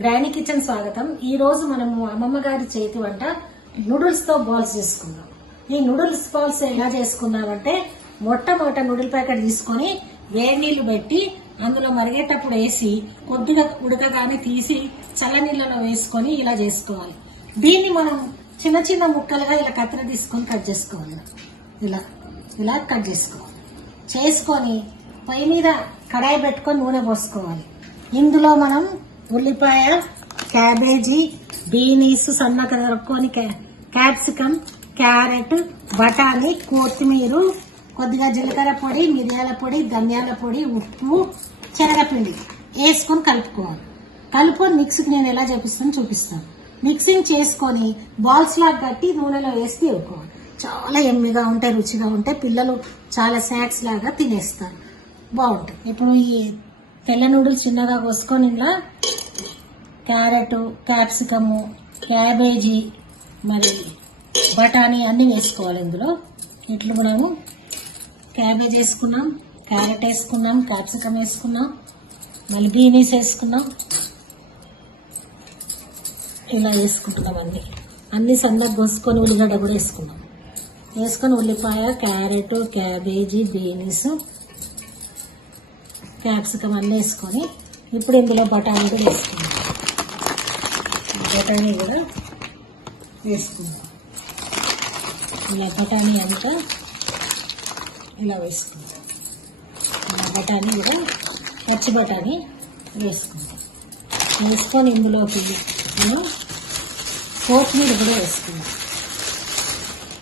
Grand kitchen స్వాగతం. ఈ రోజు మనము అమ్మమ్మ గారి చేతి వంట నూడిల్స్ తో బాల్స్ చేసుకుందాం. ఈ నూడిల్స్ బాల్స్ ఎలా చేసుకుందామంటే మొట్టమొదట నూడిల్ ప్యాకెట్ తీసుకొని వేడి నీళ్లు పెట్టి అందులో మరిగేటప్పుడు వేసి కొద్దిగా ఉడకగానే తీసి చల్లనీళ్ళలో వేసుకొని ఇలా చేసుకోవాలి. దీన్ని మనం చిన్న చిన్న ముక్కలుగా ఇలా కత్తెర తీసుకొని కట్ చేసుకోవాలి. ఇలా ఇలా కట్ చేసుకొని పొయ్యి మీద కడాయి పెట్టుకొని నూనె పోసుకోవాలి. ఇందులో మనం ఉల్లిపాయ, క్యాబేజీ, బీనీస్ సన్నగా తరుక్కొని, క్యాప్సికమ్, క్యారెట్, బఠానీ, కొత్తిమీర, కొద్దిగా జీలకర్ర పొడి, మిరియాల పొడి, ధనియాల పొడి, ఉప్పు, శనగపిండి వేసుకొని కలుపుకోవాలి. కలుపుకొని మిక్సీకి నేను ఎలా చూపిస్తాను. మిక్సింగ్ చేసుకొని బాల్స్ లాగా కట్టి నూనెలో వేసి తీసుకోవాలి. చాలా ఎమ్మిగా ఉంటాయి, రుచిగా ఉంటాయి. పిల్లలు చాలా స్నాక్స్ లాగా తినేస్తారు, బాగుంటాయి. ఇప్పుడు ఈ తెల్ల నూడిల్స్ చిన్నగా కోసుకొని ఇలా క్యారెట్, క్యాప్సికము, క్యాబేజీ, మరి బఠానీ అన్ని వేసుకోవాలి. ఇందులో ఇట్లు మనము క్యాబేజీ వేసుకున్నాం, క్యారెట్ వేసుకున్నాం, క్యాప్సికమ్ వేసుకున్నాం, మళ్ళీ బీనీస్ వేసుకున్నాం. ఇలా వేసుకుంటున్నాం. అన్ని సన్నగా కోసుకొని ఉల్లిగడ్డ కూడా వేసుకొని ఉల్లిపాయ, క్యారెట్, క్యాబేజీ, బీనీస్, క్యాప్సికమ్ అన్నీ వేసుకొని ఇప్పుడు ఇందులో బఠానీ కూడా వేసుకుందాం. బఠానీ కూడా వేసుకుందాం. ఇలా బఠానీ అంతా ఇలా వేసుకుందాం. ఇలా బఠానీ కూడా పచ్చి బఠానీ వేసుకొని ఇందులోకి కొత్తిమీర కూడా వేసుకుందాం.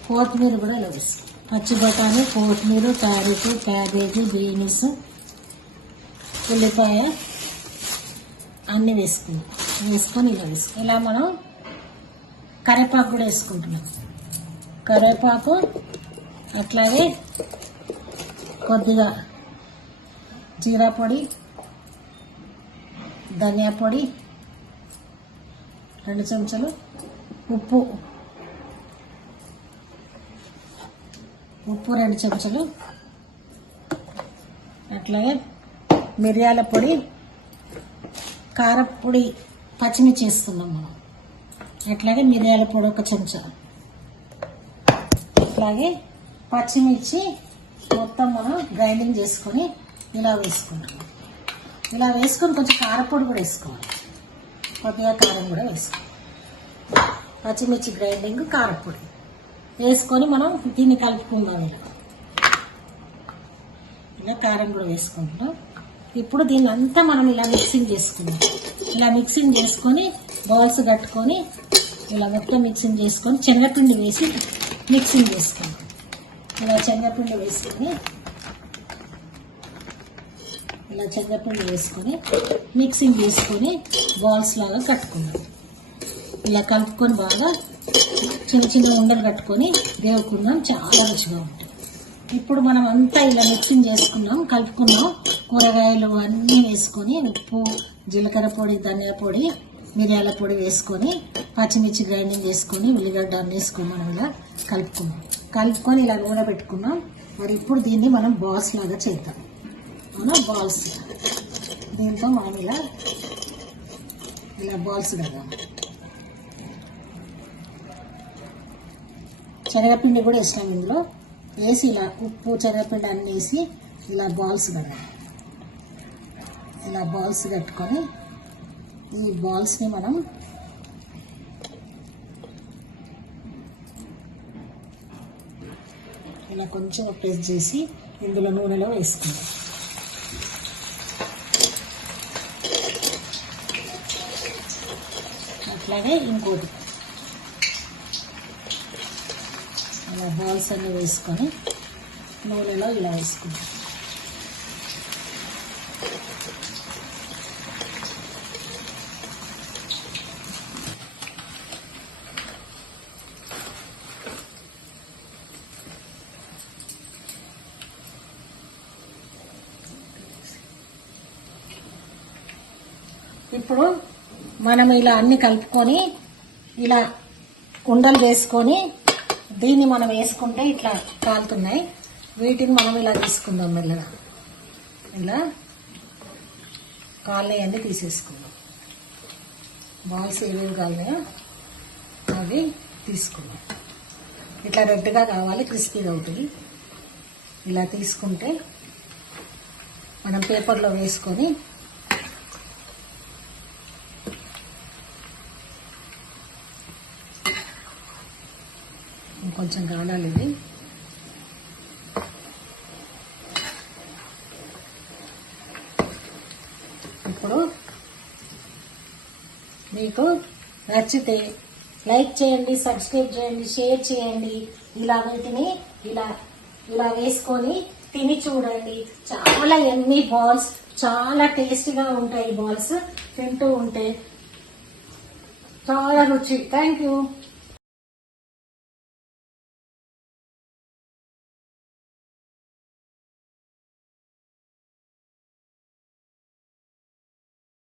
కొత్తిమీర కూడా ఇలా వేసుకుందాం. పచ్చి బఠానీ, కొత్తిమీర, క్యారెట్, క్యాబేజీ, బీనీస్, ఉల్లిపాయ అన్నీ వేసుకొని ఇలా మనం కరివేపాకు కూడా వేసుకుంటున్నాం. కరివేపాకు అట్లాగే కొద్దిగా జీరా పొడి, ధనియా పొడి, 2 చెంచాలు ఉప్పు 2 చెంచాలు, అట్లాగే మిరియాల పొడి, కారపొడి, పచ్చిమిర్చి వేస్తున్నాం మనం. అట్లాగే మిరియాల పొడి 1 చెంచా, అట్లాగే పచ్చిమిర్చి మొత్తం మనం గ్రైండింగ్ చేసుకొని ఇలా వేసుకుంటాం. ఇలా వేసుకొని కొంచెం కారపొడి కూడా వేసుకోవాలి. కొద్దిగా కారం కూడా వేసుకోవాలి. పచ్చిమిర్చి గ్రైండింగ్, కారపొడి వేసుకొని మనం దీన్ని కలుపుకుందాం. ఇలా కారం కూడా వేసుకుంటున్నాం. ఇప్పుడు దీన్ని అంతా మనం ఇలా మిక్సింగ్ చేసుకుందాం. ఇలా మిక్సింగ్ చేసుకొని బాల్స్ కట్టుకొని ఇలా మొత్తం మిక్సింగ్ చేసుకొని శనగపిండి వేసి మిక్సింగ్ చేసుకుందాం. ఇలా శనగపిండి వేసుకొని మిక్సింగ్ చేసుకొని బాల్స్ లాగా కట్టుకుందాం. ఇలా కలుపుకొని బాగా చిన్న చిన్న ఉండలు కట్టుకొని వేపుకుందాం. చాలా రుచిగా ఉంటుంది. ఇప్పుడు మనం అంతా ఇలా మిక్సింగ్ చేసుకున్నాం, కలుపుకున్నాం. కూరగాయలు అన్నీ వేసుకొని ఉప్పు, జీలకర్ర పొడి, ధనియా పొడి, మిరియాల పొడి వేసుకొని పచ్చిమిర్చి గ్రైండింగ్ చేసుకొని ఉల్లిగడ్డ అన్నీ వేసుకొని మనం ఇలా కలుపుకొని ఇలా నూనె పెట్టుకున్నాం. మరి ఇప్పుడు దీన్ని మనం బాల్స్ లాగా చేద్దాం. బాల్స్ దీంతో మనం ఇలా బాల్స్ కదా. శనగపిండి కూడా వేసినాం. ఇందులో వేసి ఇలా ఉప్పు, శనగపిండి అన్నీ వేసి ఇలా బాల్స్ కట్టాలి. ఇలా బాల్స్ కట్టుకొని ఈ బాల్స్ని మనం ఇలా కొంచెం ప్రెస్ చేసి ఇందులో నూనెలో వేసుకుంటాం. అట్లాగే ఇంకోటి ఇలా బాల్స్ అన్నీ వేసుకొని నూనెలో ఇలా వేసుకుంటాం. ఇప్పుడు మనం ఇలా అన్ని కలుపుకొని ఇలా ఉండలు వేసుకొని దీన్ని మనం వేసుకుంటే ఇట్లా కాలుతున్నాయి. వీటిని మనం ఇలా తీసుకుందాం. మెల్లగా ఇలా కాళ్ళని తీసేసుకుందాం. బాల్స్ ఏవేవి కావాలయో అవి తీసుకున్నాం. ఇట్లా రెడ్గా కావాలి, క్రిస్పీగా ఉంటుంది. ఇలా తీసుకుంటే మనం పేపర్లో వేసుకొని కొంచెం కాలాలి ఇది. ఇప్పుడు మీకు నచ్చితే లైక్ చేయండి, సబ్స్క్రైబ్ చేయండి, షేర్ చేయండి. ఇలా వీటిని ఇలా వేసుకొని తిని చూడండి. చాలా ఎమ్మీ బాల్స్, చాలా టేస్టీగా ఉంటాయి బాల్స్. తింటూ ఉంటే చాలా రుచి. Thank you.